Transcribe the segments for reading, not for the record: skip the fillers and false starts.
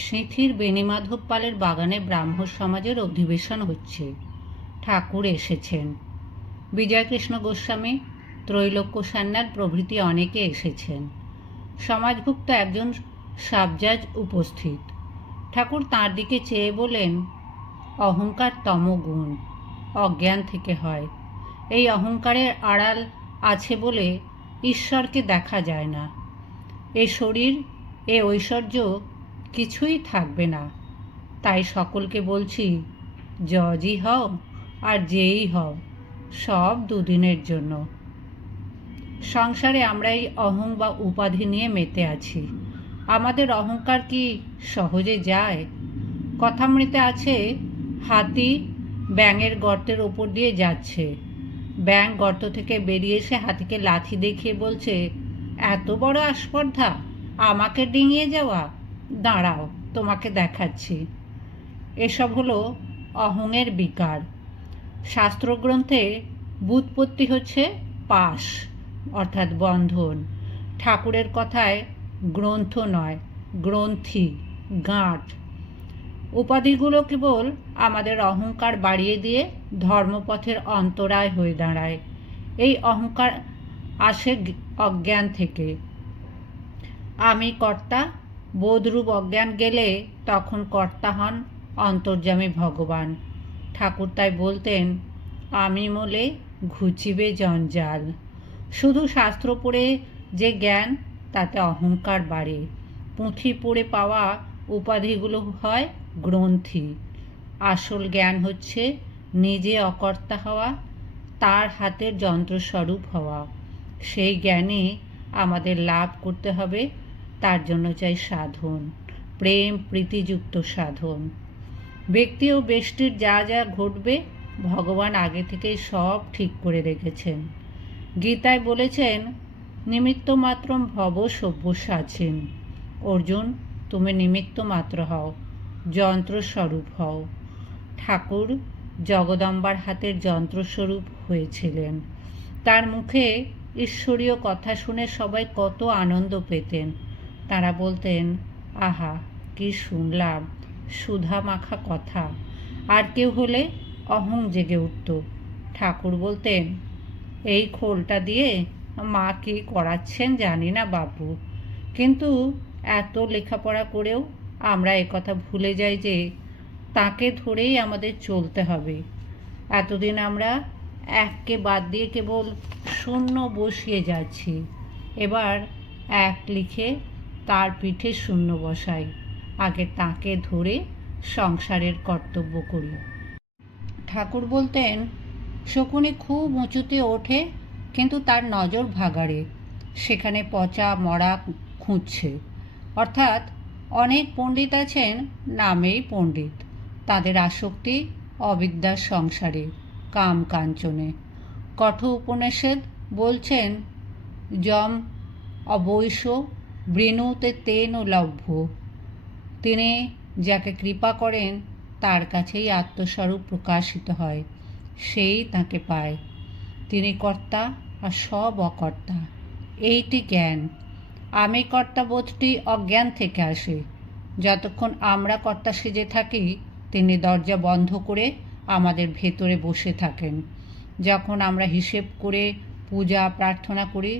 সিঁথির বেণীমাধব পালের বাগানে ব্রাহ্ম সমাজের অধিবেশন হচ্ছে। ঠাকুর এসেছেন। বিজয়কৃষ্ণ গোস্বামী, ত্রৈলোক্য সান্যাল প্রভৃতি অনেকে এসেছেন। সমাজভুক্ত একজন সাবজাজ উপস্থিত। ঠাকুর তাঁর দিকে চেয়ে বলেন, অহংকার তমগুণ, অজ্ঞান থেকে হয়। এই অহংকারের আড়াল আছে বলে ঈশ্বরকে দেখা যায় না। এ শরীর, এ ঐশ্বর্য কিছুই থাকবে না। তাই সকলকে বলছি, জজই হও আর যেই হও, সব দুদিনের জন্য। সংসারে আমরা এই অহং বা উপাধি নিয়ে মেতে আছি। আমাদের অহংকার কি সহজে যায়? কথামৃতে আছে, হাতি ব্যাঙের গর্তের ওপর দিয়ে যাচ্ছে। ব্যাঙ গর্ত থেকে বেরিয়ে এসে হাতিকে লাথি দেখিয়ে বলছে, এত বড় আস্পর্ধা, আমাকে ডিঙিয়ে যাওয়া, দাঁড়াও তোমাকে দেখাচ্ছি। এসব হলো অহংয়ের বিকার। শাস্ত্রগ্রন্থে ব্যুৎপত্তি হচ্ছে পাশ, অর্থাৎ বন্ধন। ঠাকুরের কথায় গ্রন্থ নয়, গ্রন্থি, গাঁট। উপাধিগুলো কেবল আমাদের অহংকার বাড়িয়ে দিয়ে ধর্মপথের অন্তরায় হয়ে দাঁড়ায়। এই অহংকার আসে অজ্ঞান থেকে। আমি কর্তা বোধরূপ অজ্ঞান গেলে তখন কর্তা হন অন্তর্যামী ভগবান। ঠাকুর তাই বলতেন, আমি মলে ঘুচিবে জঞ্জাল। শুধু শাস্ত্র পড়ে যে জ্ঞান, তাতে অহংকার বাড়ে। পুঁথি পড়ে পাওয়া উপাধিগুলো হয় গ্রন্থি। আসল জ্ঞান হচ্ছে নিজে অকর্তা হওয়া, তার হাতের যন্ত্রস্বরূপ হওয়া। সেই জ্ঞানে আমাদের লাভ করতে হবে, তার জন্য চাই সাধন, প্রেম প্রীতিযুক্ত সাধন। ব্যক্তি ও ব্যষ্টির যা যা ঘটবে ভগবান আগে থেকেই সব ঠিক করে রেখেছেন। গীতায় বলেছেন, নিমিত্ত মাত্রম ভব সব্যসাচিন। অর্জুন, তুমি নিমিত্ত মাত্র হও, যন্ত্রস্বরূপ হও। ঠাকুর জগদম্বার হাতের যন্ত্রস্বরূপ হয়েছিলেন। তার মুখে ঈশ্বরীয় কথা শুনে সবাই কত আনন্দ পেতেন। তারা বলতেন, আহা কি শুনলাম, সুধা মাখা কথা। আর কেউ হলে অহং জেগে উঠত। ঠাকুর বলতেন, এই খোলটা দিয়ে মা কি করাচ্ছেন জানি না বাপু, কিন্তু এত লেখাপড়া করেও আমরা একথা ভুলে যাই যে তাকে ধরেই আমাদের চলতে হবে। এতদিন আমরা এককে বাদ দিয়ে কেবল শূন্য বসিয়ে যাচ্ছি। এবার এক লিখে তার পিঠে শূন্য বসাই। আগে তাকে ধরে সংসারের কর্তব্য করি। ঠাকুর বলতেন, শকুনি খুব উঁচুতে ওঠে, কিন্তু তার নজর ভাগাড়ে, সেখানে পচা মরা খুঁজছে। অর্থাৎ অনেক পণ্ডিত আছেন নামেই পণ্ডিত, তাদের আসক্তি অবিদ্যার সংসারে, কাম কাঞ্চনে। কঠোর উপনিষদ বলছেন, যম অবৈশ্য বৃণুতে তেন লভ্য। তিনি যাকে কৃপা করেন তার কাছেই আত্মস্বরূপ প্রকাশিত হয়, সেই তাকে পায়। তিনি কর্তা আর সব অকর্তা, এইটি জ্ঞান। আমি কর্তা বোধটি অজ্ঞান থেকে আসে। যতক্ষণ আমরা কর্তা সেজে থাকি, তিনি দরজা বন্ধ করে আমাদের ভেতরে বসে থাকেন। যখন আমরা হিসেব করে পূজা প্রার্থনা করি,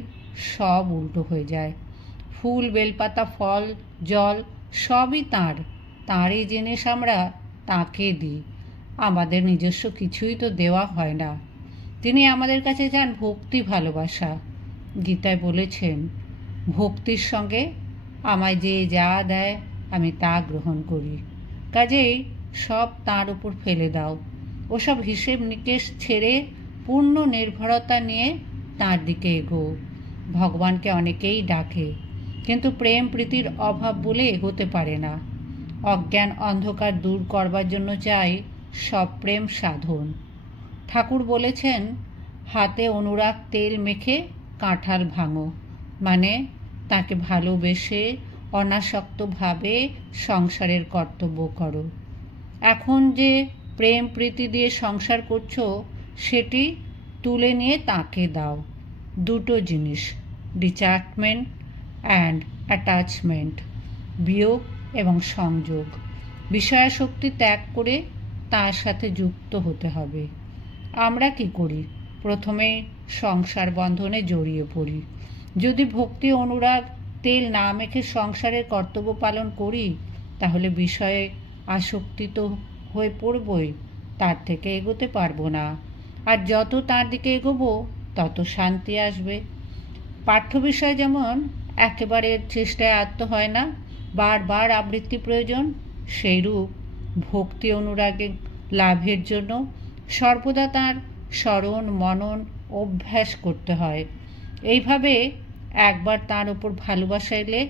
সব উল্টো হয়ে যায়। ফুল, বেলপাতা, ফল, জল সবই তাঁরই জিনিস, আমরা তাঁকে দিই। আমাদের নিজস্ব কিছুই তো দেওয়া হয় না। তিনি আমাদের কাছে চান ভক্তি, ভালোবাসা। গীতায় বলেছেন, ভক্তির সঙ্গে আমায় যে যা দেয় আমি তা গ্রহণ করি। কাজেই সব তাঁর উপর ফেলে দাও। ওসব হিসেব নিকেশ ছেড়ে পূর্ণ নির্ভরতা নিয়ে তাঁর দিকে এগো। ভগবানকে অনেকেই ডাকে, কিন্তু প্রেম প্রীতির অভাব বলে এগোতে পারে না। অজ্ঞান অন্ধকার দূর করবার জন্য চাই সপ্রেম সাধন। ঠাকুর বলেছেন, হাতে অনুরাগ তেল মেখে কাঁঠাল ভাঙো, মানে তাকে ভালোবেসে অনাসক্তভাবে সংসারের কর্তব্য করো। এখন যে প্রেম প্রীতি দিয়ে সংসার করছো, সেটি তুলে নিয়ে তাকে দাও। দুটো জিনিস, ডিট্যাচমেন্ট অ্যান্ড অ্যাটাচমেন্ট, বিয়োগ এবং সংযোগ। বিষয়াসক্তি ত্যাগ করে তার সাথে যুক্ত হতে হবে। আমরা কি করি? প্রথমে সংসার বন্ধনে জড়িয়ে পড়ি। যদি ভক্তি অনুরাগ তেল না মেখে সংসারের কর্তব্য পালন করি, তাহলে বিষয়ে আসক্তিত হয়ে পড়বই, তার থেকে এগোতে পারবো না। আর যত তার দিকে এগোবো তত শান্তি আসবে। পাঠ্য বিষয় যেমন একেবারে চেষ্টায় আয়ত্ত হয় না, বারবার আবৃত্তি প্রয়োজন, সেইরূপ ভক্তি অনুরাগে লাভের জন্য সর্বদা তার স্মরণ মনন অভ্যাস করতে হয়। এইভাবে একবার তার ওপর ভালোবাসা এলে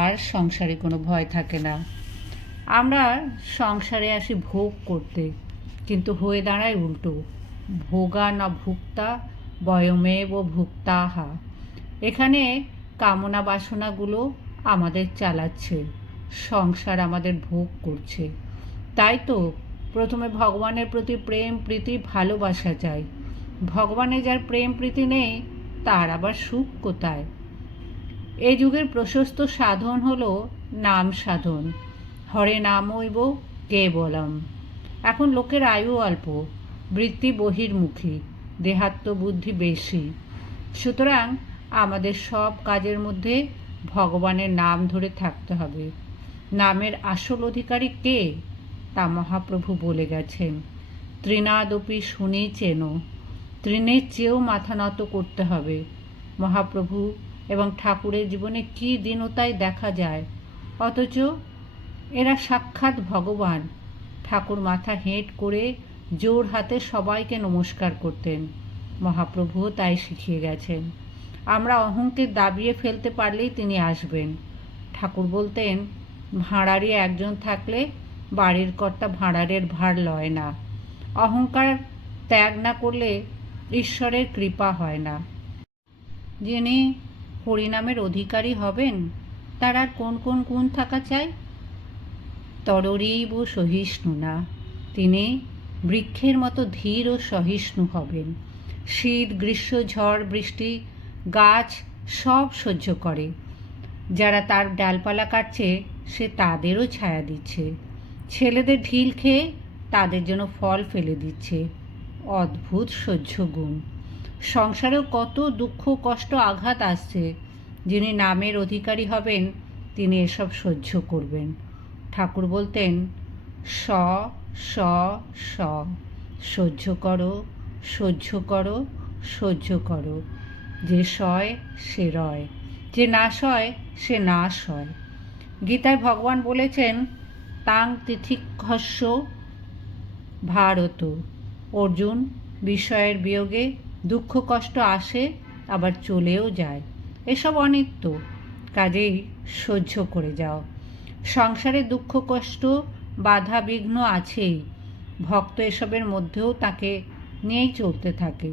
আর সংসারে কোনো ভয় থাকে না। আমরা সংসারে আসি ভোগ করতে, কিন্তু হয়ে দাঁড়ায় উল্টো। ভোগা না ভুক্তা বয়মেব ভুক্তাহা। এখানে কামনা বাসনাগুলো আমাদের চালাচ্ছে, সংসার আমাদের ভোগ করছে। তাই তো প্রথমে ভগবানের প্রতি প্রেম প্রীতি ভালোবাসা চাই। ভগবানের যার প্রেম প্রীতি নেই, তার আবার সুখ কোথায়? এই যুগের প্রশস্ত সাধন হলো নাম সাধন। হরে নামৈব কেবলম। এখন লোকের আয়ু অল্প, বৃত্তি বহির্মুখী, দেহাত্মবুদ্ধি বেশি। সুতরাং আমাদের সব কাজের মধ্যে ভগবানের নাম ধরে থাকতে হবে। নামের আসল অধিকারী কে, তা মহাপ্রভু বলে গেছেন। তৃণাদপি শুনি চেন। তৃণের চেয়েও মাথা নত করতে হবে। মহাপ্রভু এবং ঠাকুরের জীবনে কী দীনতায় দেখা যায়, অথচ এরা সাক্ষাৎ ভগবান। ঠাকুর মাথা হেঁট করে জোর হাতে সবাইকে নমস্কার করতেন। মহাপ্রভুও তাই শিখিয়ে গেছেন। আমরা অহংকে দাবিয়ে ফেলতে পারলেই তিনি আসবেন। ঠাকুর বলতেন, ভাঁড়ারি একজন থাকলে বাড়ির কর্তা ভাঁড়ারের ভার লয় না। অহংকার ত্যাগ না করলে ঈশ্বরের কৃপা হয় না। যিনি হরিনামের অধিকারী হবেন, তার আর কোন কোন গুণ থাকা চাই? তররীব সহিষ্ণু না, তিনি বৃক্ষের মতো ধীর ও সহিষ্ণু হবেন। শীত গ্রীষ্ম ঝড় বৃষ্টি গাছ সব সহ্য করে। যারা তার ডালপালা কাটছে, সে তাদেরও ছায়া দিচ্ছে। ছেলেদের ঢিল খেয়ে তাদের জন্য ফল ফেলে দিচ্ছে। অদ্ভুত সহ্য গুণ। সংসারেও কত দুঃখ কষ্ট আঘাত আসছে, যিনি নামের অধিকারী হবেন তিনি এসব সহ্য করবেন। ঠাকুর বলতেন, স স স, সহ্য করো সহ্য করো সহ্য করো। যে সয় সে রয়, যে না সয় সে নাশ হয়। গীতায় ভগবান বলেছেন, তাং তিতিক্ষস্য ভারত। অর্জুন, বিষয়ের বিয়োগে দুঃখ কষ্ট আসে, আবার চলেও যায়। এসব অনিত্য, কাজেই সহ্য করে যাও। সংসারে দুঃখ কষ্ট বাধা বিঘ্ন আছেই, ভক্ত এসবের মধ্যেও তাকে নিয়েই চলতে থাকে।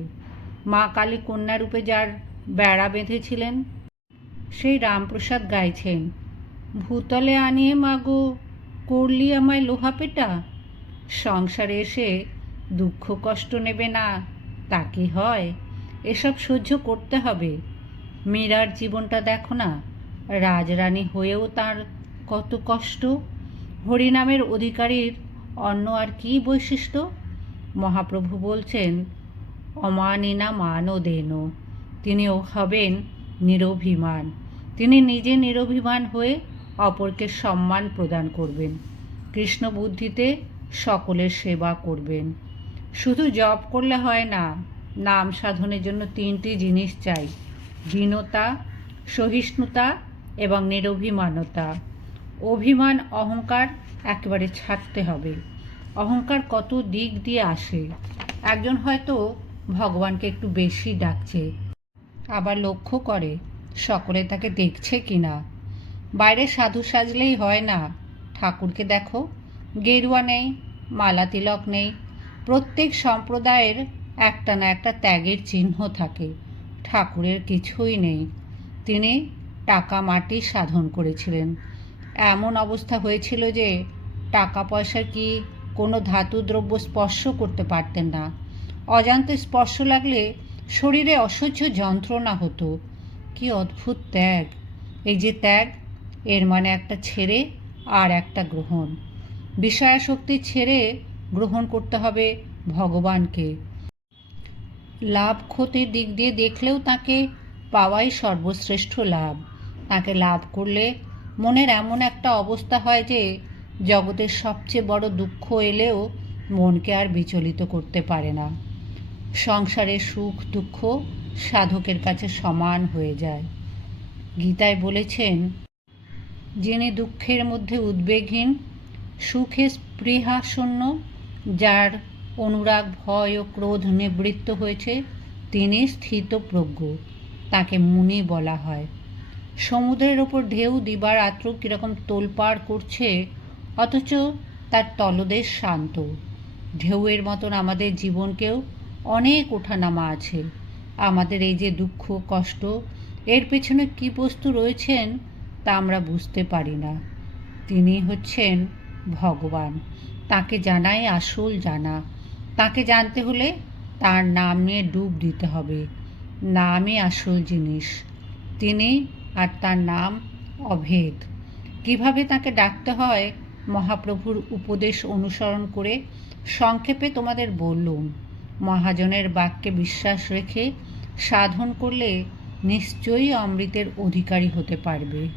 মা কালী কন্যারূপে যার বেড়া বেঁধেছিলেন, সেই রামপ্রসাদ গাইছেন, ভূতলে আনিয়ে মাগো করলি আমায় লোহা পেটা। সংসারে এসে দুঃখ কষ্ট নেবে না, তা কি হয়? এসব সহ্য করতে হবে। মীরার জীবনটা দেখো না, রাজরানী হয়েও তার কত কষ্ট। হরিনামের অধিকারীর অন্য আর কী বৈশিষ্ট্য? মহাপ্রভু বলছেন, অমানিনা মানো দেন। তিনিও হবেন নিরভিমান। তিনি নিজে নিরভিমান হয়ে অপরকে সম্মান প্রদান করবেন। কৃষ্ণ বুদ্ধিতে সকলের সেবা করবেন। শুধু জপ করলে হয় না, নাম সাধনের জন্য 3টি জিনিস চাই: দীনতা, সহিষ্ণুতা এবং নিরভিমানতা। অভিমান অহংকার একেবারে ছাড়তে হবে। অহংকার কত দিক দিয়ে আসে। একজন হয়তো ভগবানকে একটু বেশি ডাকছে, আবার লক্ষ্য করে সকলে তাকে দেখছে কি না। বাইরে সাধু সাজলেই হয় না। ঠাকুরকে দেখো, গেরুয়া নেই, মালা তিলক নেই। প্রত্যেক সম্প্রদায়ের একটা না একটা ত্যাগের চিহ্ন থাকে। ঠাকুরের কিছুই নেই। তিনি টাকা মাটি সাধন করেছিলেন। এমন অবস্থা হয়েছিল যে টাকা পয়সা কি কোনো ধাতু দ্রব্য স্পর্শ করতে পারতেন না। অজান্তে স্পর্শ লাগলে শরীরে অসহ্য যন্ত্রণা হতো। কি অদ্ভুত ত্যাগ! এই যে ত্যাগ, এর মানে একটা ছেড়ে আর একটা গ্রহণ। বিষয়াসক্তি ছেড়ে গ্রহণ করতে হবে ভগবানকে। লাভ ক্ষতির দিক দিয়ে দেখলেও তাকে পাওয়াই সর্বশ্রেষ্ঠ লাভ। তাকে লাভ করলে মনের এমন একটা অবস্থা হয় যে জগতের সবচেয়ে বড় দুঃখ এলেও মনকে আর বিচলিত করতে পারে না। সংসারের সুখ দুঃখ সাধকের কাছে সমান হয়ে যায়। গীতায় বলেছেন, যিনি দুঃখের মধ্যে উদ্বেগহীন, সুখে স্পৃহাশূন্য, যার অনুরাগ ভয় ও ক্রোধ নিবৃত্ত হয়েছে, তিনি স্থিতপ্রজ্ঞ। তাকে মুনি বলা হয়। সমুদ্রের ওপর ঢেউ দিবারাত্র কীরকম তোলপাড় করছে, অথচ তার তলদেশ শান্ত। ঢেউয়ের মতন আমাদের জীবনকেও অনেক ওঠানামা আছে। আমাদের এই যে দুঃখ কষ্ট, এর পেছনে কী বস্তু রয়েছেন তা আমরা বুঝতে পারি না। তিনি হচ্ছেন ভগবান। তাকে জানাই আসল জানা। তাকে জানতে হলে তার নামে ডুব দিতে হবে। নামই আসল জিনিস। তিনি আর তার নাম অভেদ। কিভাবে তাকে ডাকতে হয় মহাপ্রভুর উপদেশ অনুসরণ করে সংক্ষেপে তোমাদের বললুম। মহাজনের বাক্যে বিশ্বাস রেখে সাধন করলে নিশ্চয়ই অমৃতের অধিকারী হতে পারবে।